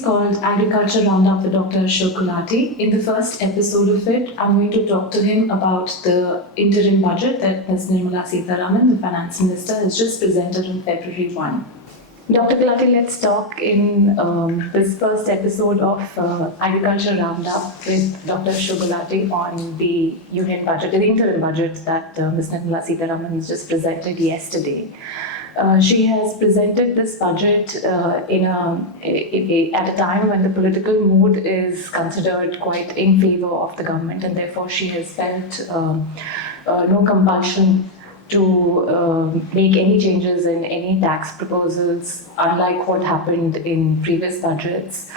series called Agriculture Roundup with Dr. Ashok Gulati. In the first episode of it, I'm going to talk to him about the interim budget that Ms. Nirmala Sitharaman, the Finance Minister, has just presented on February 1. Dr. Gulati, let's talk in this first episode of Agriculture Roundup with Dr. Ashok Gulati on the union budget, the interim budget that Ms. Nirmala Sitharaman has just presented yesterday. She has presented this budget at a time when the political mood is considered quite in favor of the government, and therefore she has felt no compulsion to make any changes in any tax proposals, unlike what happened in previous budgets,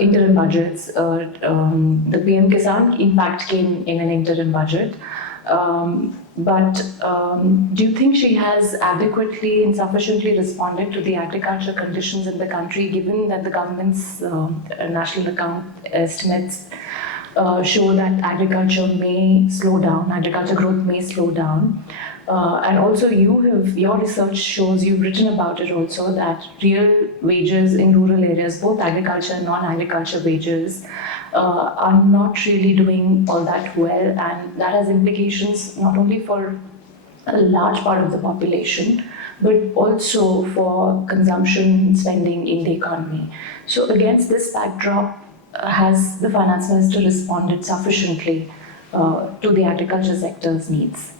interim budgets. The PM Kisan, in fact, came in an interim budget. But do you think she has adequately and sufficiently responded to the agriculture conditions in the country, given that the government's national account estimates show that agriculture may slow down, agriculture growth may slow down? And also your research shows, you've written about it also, that real wages in rural areas, both agriculture and non-agriculture wages, are not really doing all that well, and that has implications not only for a large part of the population, but also for consumption spending in the economy. So against this backdrop, has the Finance Minister responded sufficiently to the agriculture sector's needs?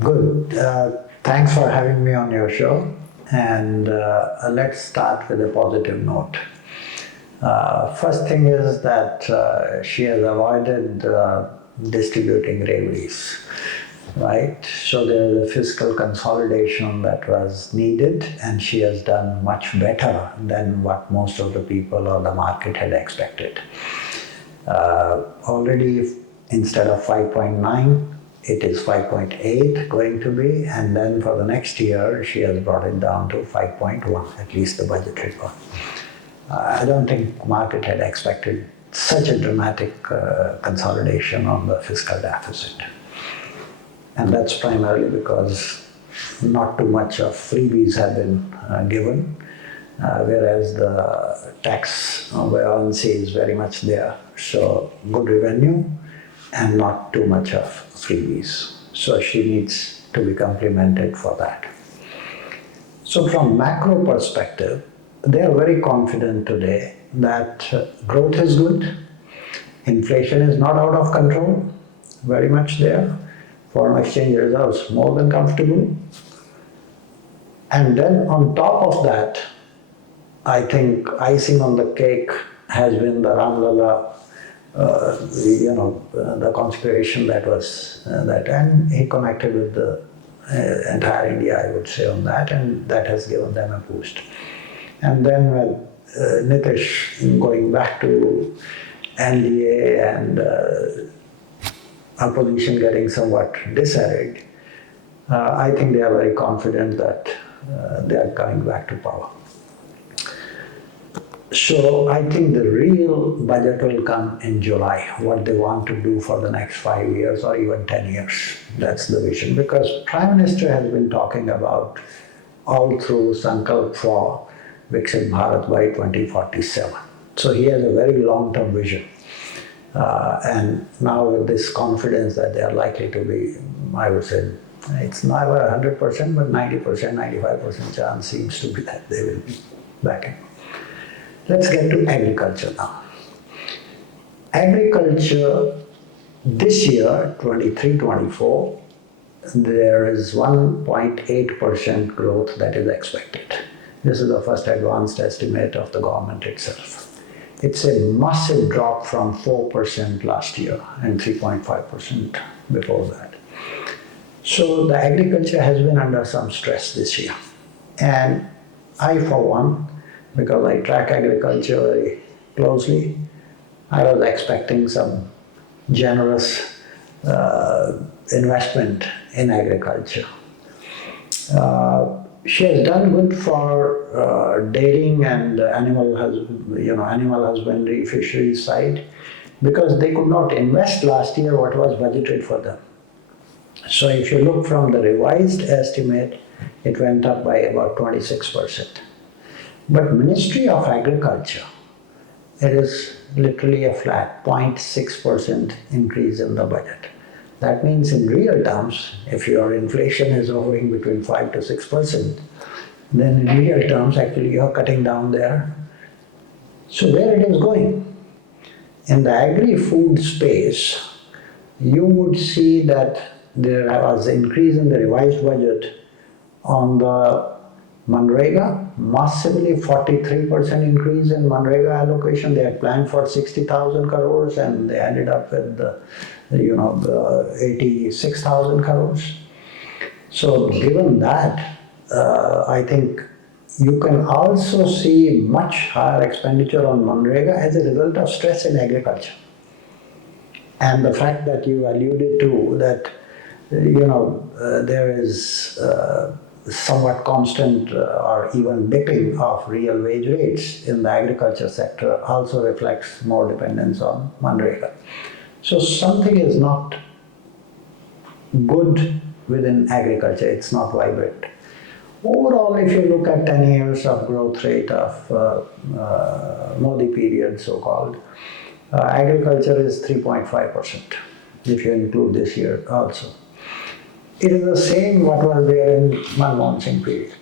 Good. Thanks for having me on your show. And let's start with a positive note. First thing is that she has avoided distributing revenues, right? So there is a fiscal consolidation that was needed, and she has done much better than what most of the people or the market had expected. Already, instead of 5.9, it is 5.8 going to be, and then for the next year, she has brought it down to 5.1, at least the budgeted one. I don't think market had expected such a dramatic consolidation on the fiscal deficit. And that's primarily because not too much of freebies have been given, whereas the tax buoyancy is very much there. So good revenue and not too much of freebies. So she needs to be complimented for that. So from macro perspective, they are very confident today that growth is good, inflation is not out of control, very much there, foreign exchange reserves more than comfortable. And then on top of that, I think icing on the cake has been the Ramlala, the conspiration that was that, and he connected with the entire India, I would say, on that, and that has given them a boost. And then Nitish going back to NDA and opposition getting somewhat disarrayed, I think they are very confident that they are coming back to power. So I think the real budget will come in July, what they want to do for the next 5 years or even 10 years. That's the vision, because Prime Minister has been talking about all through Sankalp for Viksit Bharat by 2047. So he has a very long-term vision. And now with this confidence that they are likely to be, I would say, it's never 100%, but 90%, 95% chance seems to be that they will be back in. Let's get to agriculture now. Agriculture this year, 23-24, there is 1.8% growth that is expected. This is the first advanced estimate of the government itself. It's a massive drop from 4% last year and 3.5% before that. So the agriculture has been under some stress this year. And I, for one, because I track agriculture very closely, I was expecting some generous investment in agriculture. She has done good for dairying and animal husbandry, fisheries side, because they could not invest last year what was budgeted for them. So if you look from the revised estimate, it went up by about 26%. But Ministry of Agriculture it is literally a flat 0.6% increase in the budget. That means in real terms, if your inflation is hovering between 5 to 6%, then in real terms actually you are cutting down there. So where it is going? In the agri-food space, you would see that there was an increase in the revised budget on the Manrega, massively 43% increase in Manrega allocation. They had planned for 60,000 crores and they ended up with the 86,000 crores. So given that, I think you can also see much higher expenditure on Manrega as a result of stress in agriculture. And the fact that you alluded to that, there is somewhat constant or even dipping of real wage rates in the agriculture sector also reflects more dependence on Manrega. So something is not good within agriculture, it's not vibrant. Overall, if you look at 10 years of growth rate of Modi period, so-called, agriculture is 3.5%, if you include this year also. It is the same what was there in Manmohan Singh period,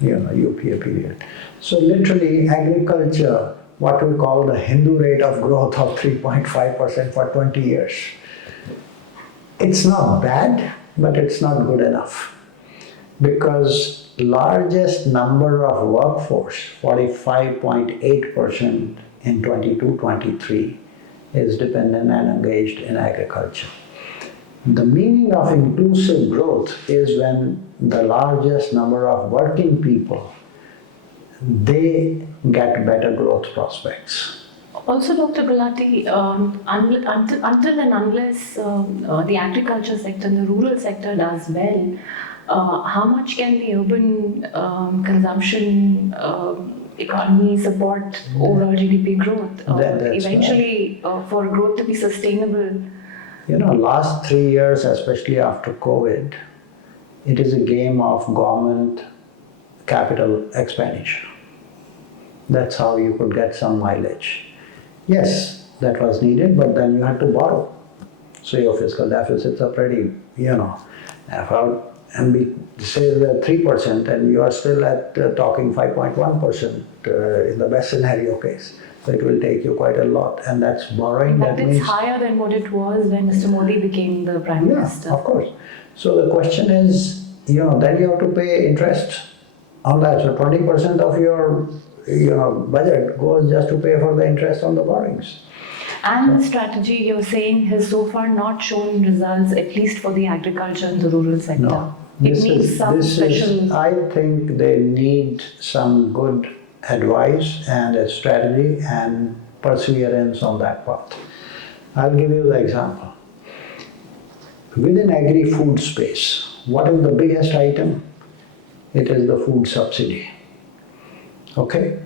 UPA period. So literally agriculture, what we call the Hindu rate of growth of 3.5% for 20 years. It's not bad, but it's not good enough. Because largest number of workforce, 45.8% in 22-23, is dependent and engaged in agriculture. The meaning of inclusive growth is when the largest number of working people, they get better growth prospects. Also, Dr. Gulati, until and unless the agriculture sector and the rural sector does well, how much can the urban consumption economy support overall GDP growth? Eventually, for growth to be sustainable. Last 3 years, especially after COVID, it is a game of government capital expenditure. That's how you could get some mileage. Yes, that was needed, but then you had to borrow. So your fiscal deficits are pretty, and we say that 3%, and you are still at talking 5.1% in the best scenario case. So it will take you quite a lot, and that's borrowing. But it's higher than what it was when Mr. Modi became the Prime Minister. Yeah, of course. So the question is, then you have to pay interest on that. So 20% of your budget goes just to pay for the interest on the borrowings. And the strategy you're saying has so far not shown results, at least for the agriculture and the rural sector. No. It needs some special... I think they need some good advice and a strategy and perseverance on that path. I'll give you the example. Within agri-food space, what is the biggest item? It is the food subsidy. Okay?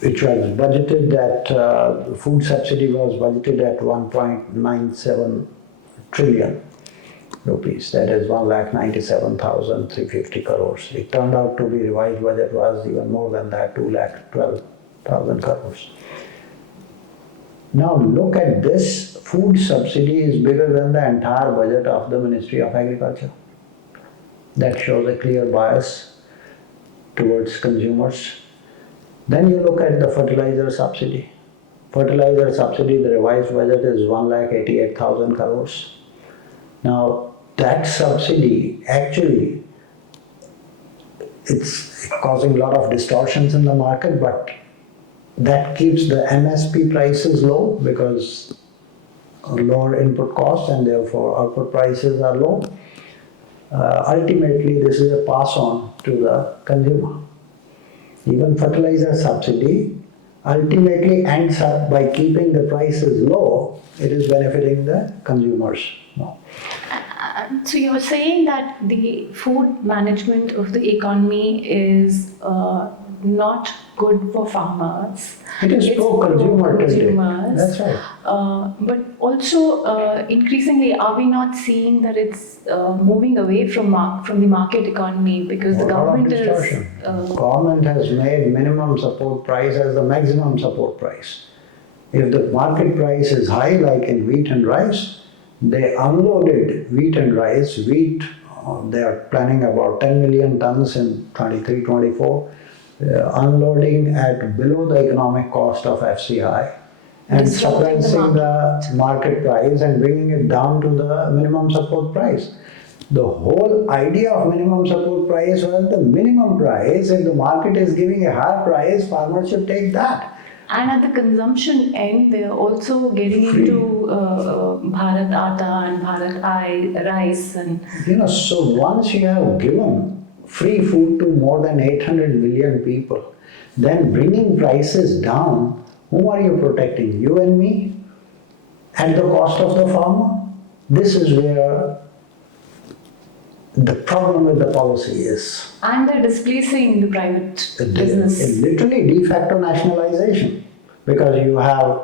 Which was budgeted at, food subsidy was budgeted at 1.97 trillion rupees. That is 1,97,350 crores. It turned out to be revised budget was even more than that, 2,12,000 crores. Now look at this, food subsidy is bigger than the entire budget of the Ministry of Agriculture. That shows a clear bias towards consumers. Then you look at the fertilizer subsidy. Fertilizer subsidy, the revised budget is 1,88,000 crores. Now that subsidy actually, it's causing a lot of distortions in the market, but that keeps the MSP prices low because lower input costs and therefore output prices are low. Ultimately, this is a pass on to the consumer. Even fertilizer subsidy ultimately ends up by keeping the prices low, it is benefiting the consumers more. So you're saying that the food management of the economy is not good for farmers. It is pro-consumer. That's right. But also, increasingly, are we not seeing that it's moving away from the market economy because the government is... Government has made minimum support price as the maximum support price. If the market price is high, like in wheat and rice, they unloaded wheat and rice. Wheat, they are planning about 10 million tons in 23-24, unloading at below the economic cost of FCI and Disrupting the suppressing the market price and bringing it down to the minimum support price. The whole idea of minimum support price was the minimum price. If the market is giving a higher price, farmers should take that. And at the consumption end, they are also getting into Bharat Atta and Bharat rice and. So once you have given free food to more than 800 million people, then bringing prices down, whom are you protecting? You and me? At the cost of the farmer? This is where the problem with the policy is. And they're displacing the private business. Literally de facto nationalization, because you have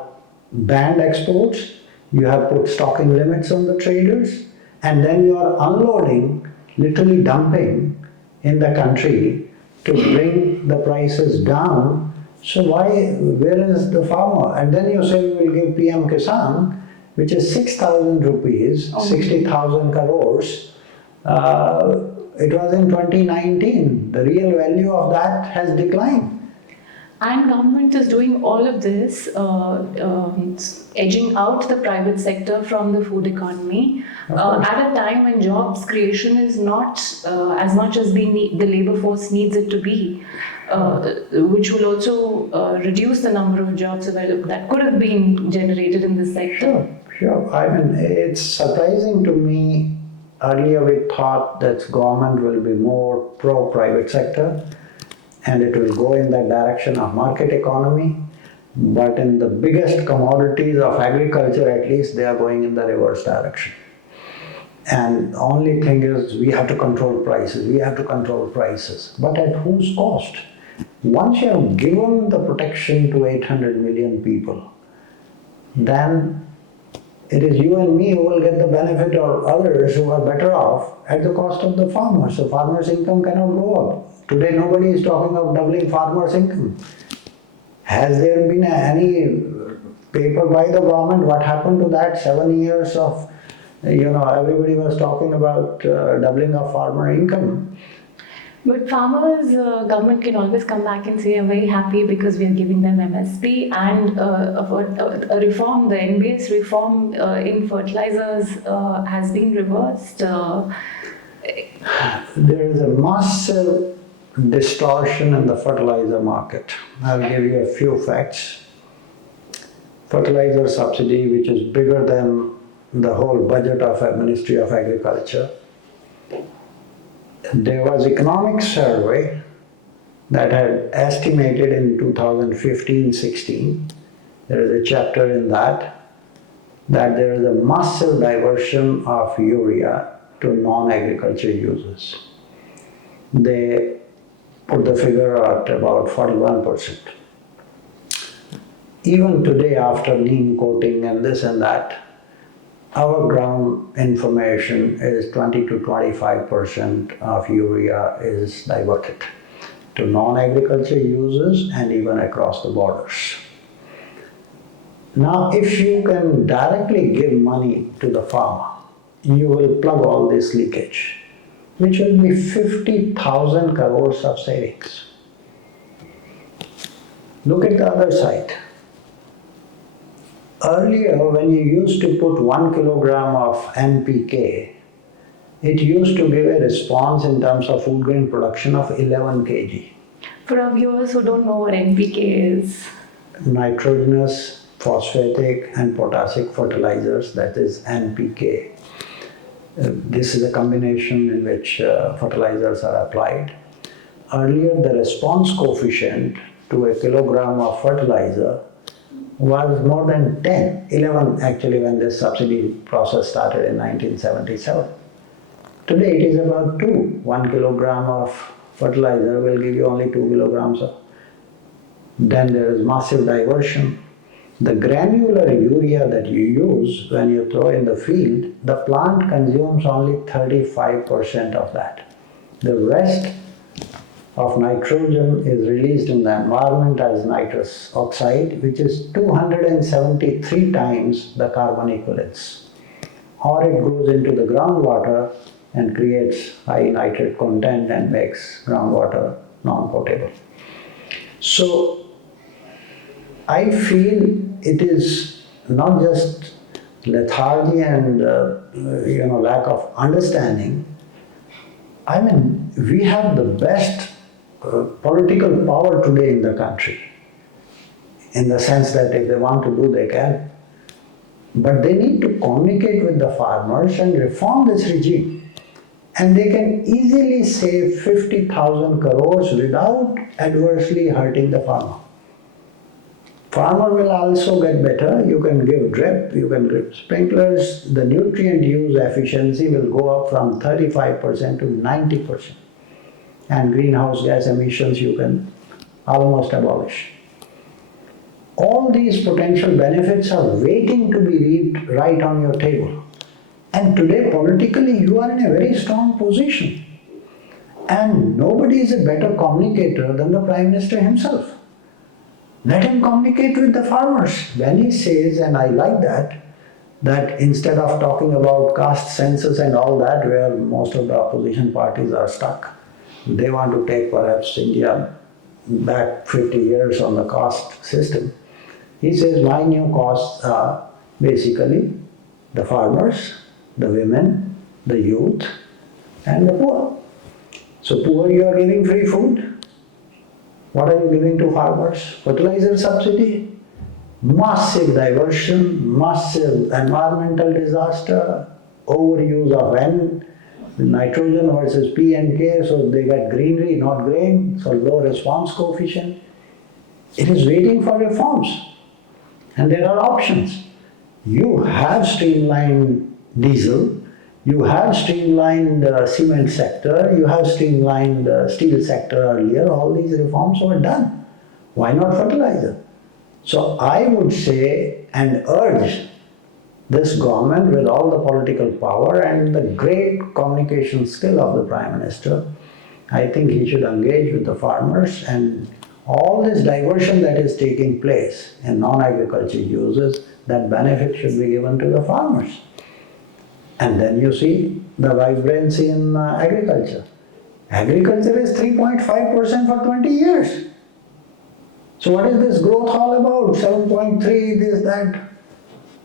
banned exports, you have put stocking limits on the traders, and then you are unloading, literally dumping in the country to bring the prices down. So where is the farmer? And then you say we will give PM Kisan, which is 6,000 rupees, 60,000 crores. It was in 2019. The real value of that has declined. And government is doing all of this, edging out the private sector from the food economy at a time when jobs creation is not as much as the labor force needs it to be, which will also reduce the number of jobs that could have been generated in this sector. Sure. I mean, it's surprising to me. Earlier we thought that government will be more pro-private sector and it will go in the direction of market economy. But in the biggest commodities of agriculture, at least, they are going in the reverse direction. And the only thing is we have to control prices. We have to control prices. But at whose cost? Once you have given the protection to 800 million people, then it is you and me who will get the benefit, or others who are better off at the cost of the farmer. So farmers' income cannot go up. Today nobody is talking of doubling farmers' income. Has there been any paper by the government? What happened to that 7 years of, everybody was talking about doubling of farmer income. But farmers, government can always come back and say, I'm very happy because we are giving them MSP and a reform, the NBS reform in fertilizers has been reversed. There is a massive distortion in the fertilizer market. I'll give you a few facts. Fertilizer subsidy, which is bigger than the whole budget of a Ministry of Agriculture. There was economic survey that had estimated in 2015-16, there is a chapter in that there is a massive diversion of urea to non-agriculture uses. They put the figure at about 41%. Even today, after neem coating and this and that, our ground information is 20 to 25% of urea is diverted to non-agriculture uses and even across the borders. Now, if you can directly give money to the farmer, you will plug all this leakage, which will be 50,000 crores of savings. Look at the other side. Earlier, when you used to put 1 kilogram of NPK, it used to give a response in terms of food grain production of 11 kg. For our viewers who don't know what NPK is. Nitrogenous, phosphatic and potassic fertilizers, that is NPK. This is a combination in which fertilizers are applied. Earlier, the response coefficient to a kilogram of fertilizer was more than 10, 11 actually when this subsidy process started in 1977. Today it is about 2. 1 kilogram of fertilizer will give you only 2 kilograms of. Then there is massive diversion. The granular urea that you use when you throw in the field, the plant consumes only 35% of that. The rest of nitrogen is released in the environment as nitrous oxide, which is 273 times the carbon equivalents. Or it goes into the groundwater and creates high nitrate content and makes groundwater non-potable. So I feel it is not just lethargy and lack of understanding. I mean, we have the best political power today in the country, in the sense that if they want to do, they can. But they need to communicate with the farmers and reform this regime. And they can easily save 50,000 crores without adversely hurting the farmer. Farmer will also get better. You can give drip, you can give sprinklers. The nutrient use efficiency will go up from 35% to 90%. And greenhouse gas emissions you can almost abolish. All these potential benefits are waiting to be reaped right on your table. And today, politically, you are in a very strong position. And nobody is a better communicator than the Prime Minister himself. Let him communicate with the farmers. When he says, and I like that instead of talking about caste census and all that, where most of the opposition parties are stuck, they want to take perhaps India back 50 years on the caste system. He says, my new costs are basically the farmers, the women, the youth, and the poor. So poor, you are giving free food. What are you giving to farmers? Fertilizer subsidy, massive diversion, massive environmental disaster, overuse of N, nitrogen versus P and K, so they get greenery, not grain, so low response coefficient. It is waiting for reforms. And there are options. You have streamlined diesel, you have streamlined the cement sector, you have streamlined the steel sector earlier, all these reforms were done. Why not fertilizer? So I would say and urge this government with all the political power and the great communication skill of the Prime Minister, I think he should engage with the farmers, and all this diversion that is taking place in non-agriculture uses, that benefit should be given to the farmers. And then you see the vibrancy in agriculture. Agriculture is 3.5% for 20 years. So what is this growth all about? 7.3, this, that.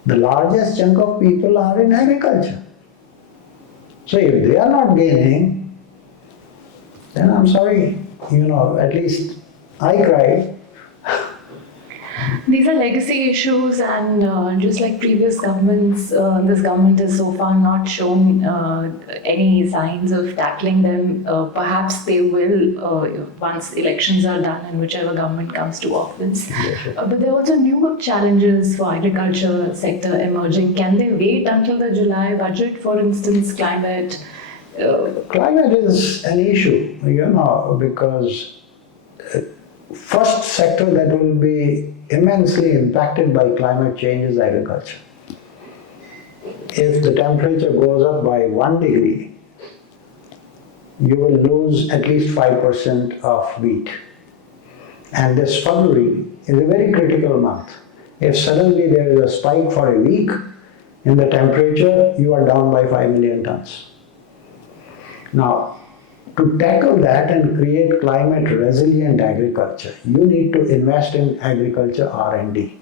The largest chunk of people are in agriculture. So if they are not gaining, then I'm sorry, at least I cried. These are legacy issues, and just like previous governments, this government has so far not shown any signs of tackling them. Perhaps they will once elections are done and whichever government comes to office. But there are also new challenges for agriculture sector emerging. Can they wait until the July budget, for instance, climate? Climate is an issue, because first sector that will be immensely impacted by climate change is agriculture. If the temperature goes up by 1 degree, you will lose at least 5% of wheat. And this February is a very critical month. If suddenly there is a spike for a week in the temperature, you are down by 5 million tons. Now, to tackle that and create climate resilient agriculture, you need to invest in agriculture R&D.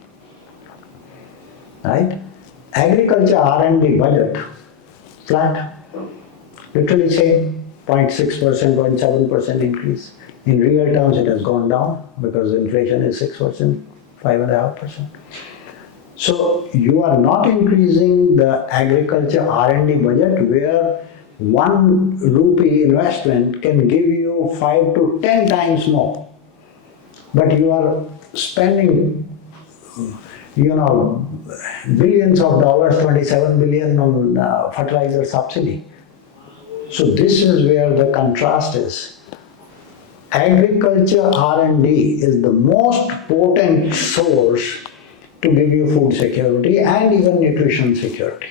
Right? Agriculture R&D budget, flat, literally same, 0.6%, 0.7% increase. In real terms, it has gone down because inflation is 6%, 5.5%. So you are not increasing the agriculture R&D budget, where 1 rupee investment can give you 5 to 10 times more. But you are spending, billions of dollars, 27 billion on fertilizer subsidy. So this is where the contrast is. Agriculture R&D is the most potent source to give you food security and even nutrition security.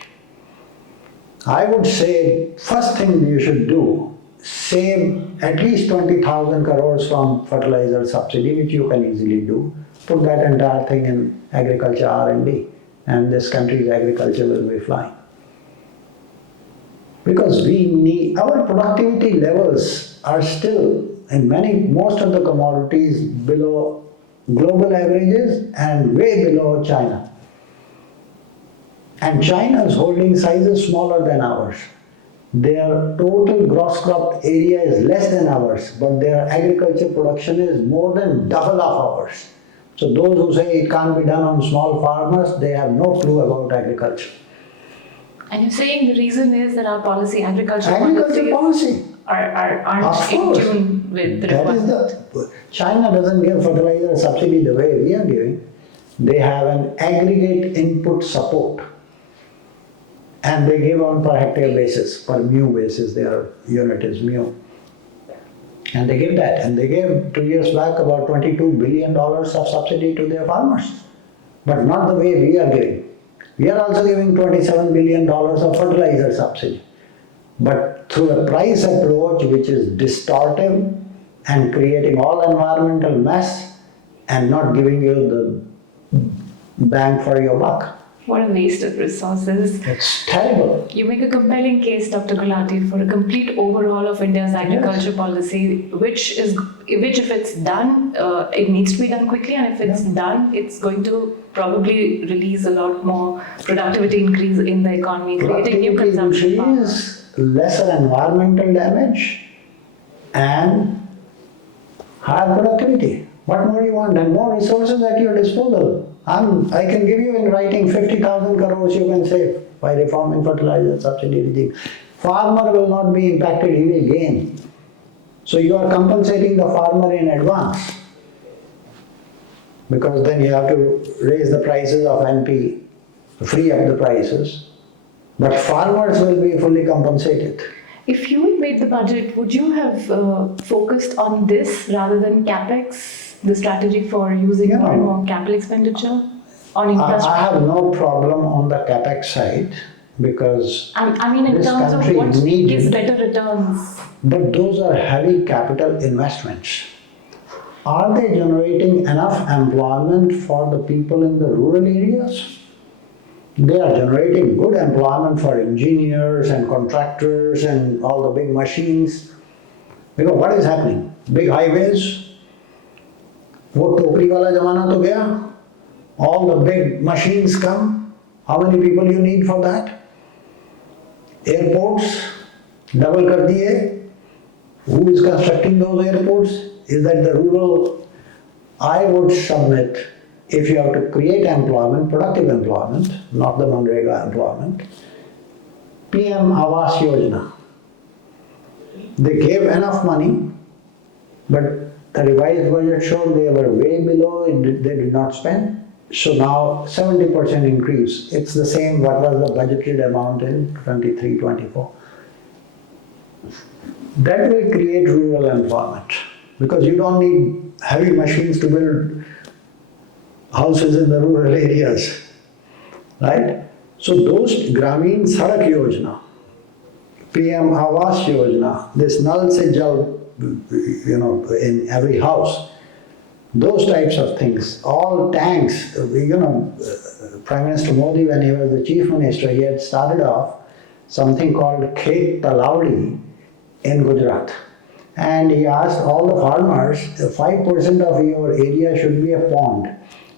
I would say first thing you should do save at least 20,000 crores from fertilizer subsidy, which you can easily do. Put that entire thing in agriculture R&D, and this country's agriculture will be flying. Because we need, our productivity levels are still in most of the commodities below global averages and way below China. And China's holding size is smaller than ours. Their total gross crop area is less than ours, but their agriculture production is more than double of ours. So those who say it can't be done on small farmers, they have no clue about agriculture. And you're saying the reason is that our agriculture policy aren't in tune with the requirement. China doesn't give fertilizer subsidy the way we are giving. They have an aggregate input support. And they give on per hectare basis, per mu basis, their unit is mu. And they give that. And they gave 2 years back about $22 billion of subsidy to their farmers. But not the way we are giving. We are also giving $27 billion of fertilizer subsidy. But through a price approach which is distortive and creating all environmental mess and not giving you the bang for your buck. What a waste of resources. It's terrible. You make a compelling case, Dr. Gulati, for a complete overhaul of India's agriculture policy, which if it's done, it needs to be done quickly, and if it's done, it's going to probably release a lot more productivity increase in the economy, creating new consumption power. Lesser environmental damage and higher productivity. What more you want? And more resources at your disposal. I can give you in writing 50,000 crores you can save by reforming fertilizer subsidy regime. Farmer will not be impacted, he will gain. So you are compensating the farmer in advance. Because then you have to raise the prices of NP, free up the prices. But farmers will be fully compensated. If you had made the budget, would you have focused on this rather than capex? The strategy for using more and more capital expenditure on infrastructure? I have no problem on the capex side because I mean in terms of what gives better returns. But those are heavy capital investments. Are they generating enough employment for the people in the rural areas? They are generating good employment for engineers and contractors and all the big machines. Because what is happening? Big highways, वो टोकरी वाला जमाना तो गया. All the big machines come. How many people you need for that? Airports, double कर दिए. Who is constructing those airports? Is that the rural? I would submit, if you have to create employment, productive employment, not the Manrega employment, PM Awas Yojana. They gave enough money, but the revised budget showed they were way below, they did not spend. So now 70% increase. It's the same what was the budgeted amount in 23-24. That will create rural employment because you don't need heavy machines to build houses in the rural areas, right? So those Gramin Sadak Yojana, PM Awas Yojana, this Nal Se Jal, in every house, those types of things, all tanks, Prime Minister Modi, when he was the Chief Minister, he had started off something called Khet Talaudi in Gujarat. And he asked all the farmers, 5% of your area should be a pond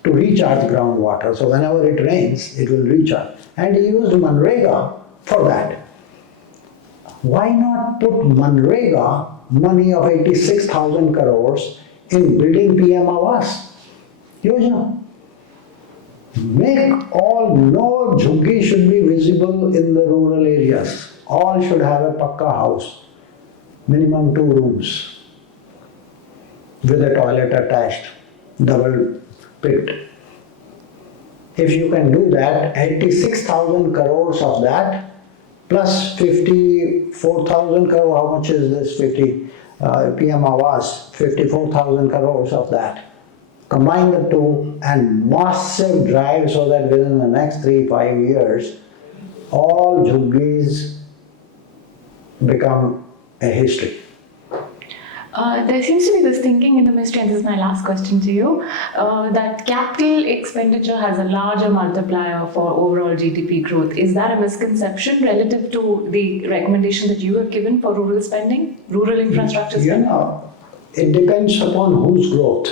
to recharge groundwater. So whenever it rains, it will recharge. And he used Manrega for that. Why not put Manrega money of 86,000 crores in building PM Awas Yojana? Make no jhuggi should be visible in the rural areas. All should have a pakka house, minimum 2 rooms, with a toilet attached, double picked. If you can do that, 86,000 crores of that, plus 54,000 crores, how much is this 50, PM Awas, 54,000 crores of that. Combine the two and massive drive so that within the next 3-5 years, all jhuggis become a history. There seems to be this thinking in the ministry, and this is my last question to you, that capital expenditure has a larger multiplier for overall GDP growth. Is that a misconception relative to the recommendation that you have given for rural spending, rural infrastructure spending? It depends upon whose growth.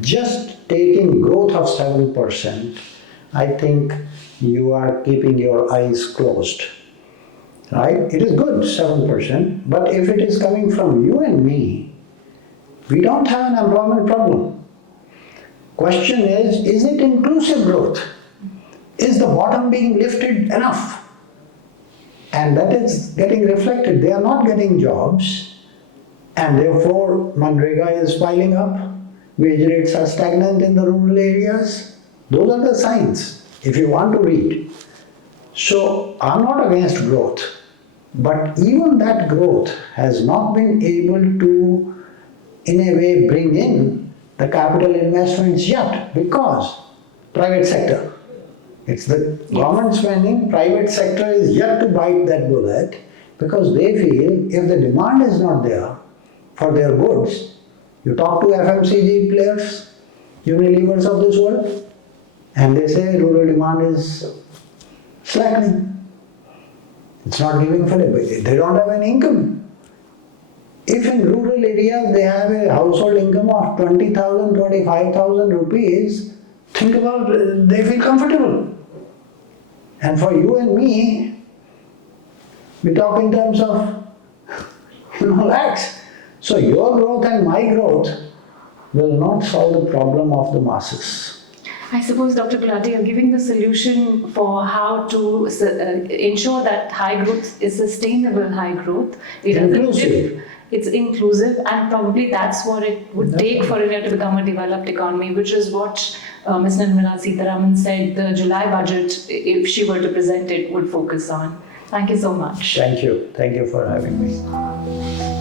Just taking growth of 7%, I think you are keeping your eyes closed. Right? It is good, 7%, but if it is coming from you and me, we don't have an employment problem. Question is it inclusive growth? Is the bottom being lifted enough? And that is getting reflected. They are not getting jobs, and therefore Manrega is piling up. Wage rates are stagnant in the rural areas. Those are the signs, if you want to read. So I'm not against growth, but even that growth has not been able to, in a way, bring in the capital investments yet, because private sector, it's the government spending, private sector is yet to bite that bullet, because they feel if the demand is not there for their goods, you talk to FMCG players, Unilevers of this world, and they say rural demand is slackening. It's not giving fillip. They don't have any income. If in rural areas they have a household income of 20,000, 25,000 rupees, think about it, they feel comfortable. And for you and me, we talk in terms of lakhs. So your growth and my growth will not solve the problem of the masses. I suppose, Dr. Gulati, you're giving the solution for how to ensure that high growth is sustainable high growth. It's inclusive, and probably that's what it would take for India to become a developed economy, which is what Ms. Nirmala Sitharaman said the July budget, if she were to present it, would focus on. Thank you so much. Thank you. Thank you for having me.